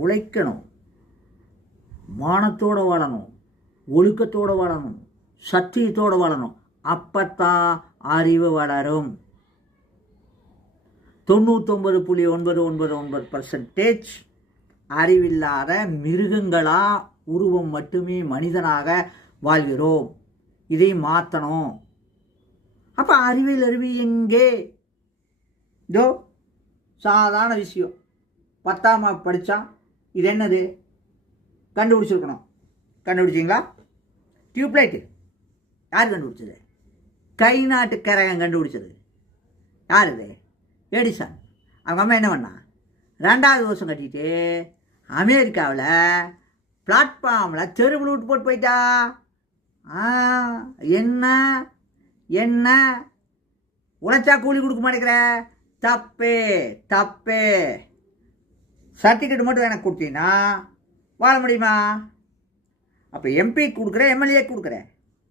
உழைக்கணும், மானத்தோடு வாழணும், ஒழுக்கத்தோடு வாழணும், சத்தியத்தோடு வாழணும். அப்பத்தான் அறிவு வளரும். 99.999% அறிவில்லாத மிருகங்களா உருவம் மட்டுமே மனிதனாக வாழ்கிறோம். இதை மாற்றணும். அப்போ அறிவு எங்கே? இதோ சாதாரண விஷயம். 10ஆம் படித்தான். இது என்னது? கண்டுபிடிச்சிருக்கணும். கண்டுபிடிச்சிங்களா? டியூப்லைட்டு. யார் கண்டுபிடிச்சது? கை நாட்டுக்காரங்க கண்டுபிடிச்சது. யார் இது? எடிசன். அவங்க அம்மா என்ன பண்ணா? 2வது வருஷம் கட்டிட்டு அமெரிக்காவில் பிளாட்ஃபார்மில் தெருவில் விட்டு போட்டு போயிட்டா. என்ன என்ன உழைச்சா கூலி கொடுக்க மாட்டேங்கிற? தப்பே தப்பே. சர்டிஃபிகேட் மட்டும் எனக்கு கொடுத்தீங்கன்னா வாழ முடியுமா? அப்போ எம்பி கொடுக்குற, எம்எல்ஏ கொடுக்குற,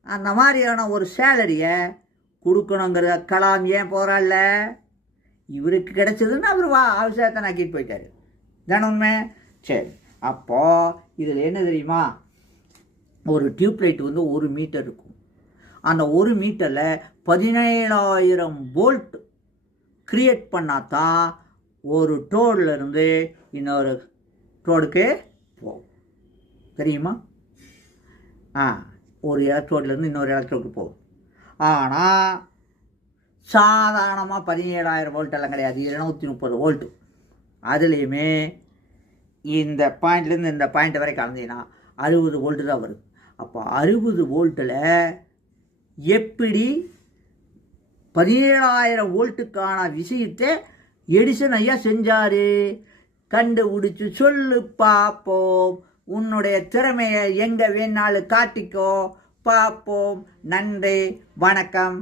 அந்த மாதிரியான ஒரு சேலரியை கொடுக்கணுங்கிற கலாம் ஏன் போகிறாள்ல? இவருக்கு கிடைச்சதுன்னு அவர் அவசரத்தை நாக்கிட்டு போயிட்டார். தானே உண்மை? சரி, அப்போது இதில் என்ன தெரியுமா? ஒரு டியூப்லைட் வந்து 1 மீட்டர் இருக்கும். அந்த 1 மீட்டரில் 17,000 வோல்ட் க்ரியேட் பண்ணாதான் ஒரு டோர்லேருந்து இன்னொரு டோடுக்கு போகும். தெரியுமா? ஒரு எலக்ட்ரோட்லேருந்து இன்னொரு எலக்ட்ரோடுக்கு போகும். ஆனால் சாதாரணமாக 17,000 வோல்ட் எல்லாம் கிடையாது, 230 வோல்ட்டு. அதுலேயுமே இந்த பாயிண்ட்லேருந்து இந்த பாயிண்ட் வரைக்கும் கலந்தீங்கன்னா 60 வோல்ட்டு தான் வருது. அப்போ 60 வோல்ட்டில் எப்படி 17,000 வோல்ட்டுக்கான விஷயத்தை எடிசன் ஐயா செஞ்சார்? கண்டுபிடிச்சு சொல்லு பார்ப்போம். உன்னுடைய திறமையை எங்கே வேணாலும் காட்டிக்கோ, பார்ப்போம். நன்றி, வணக்கம்.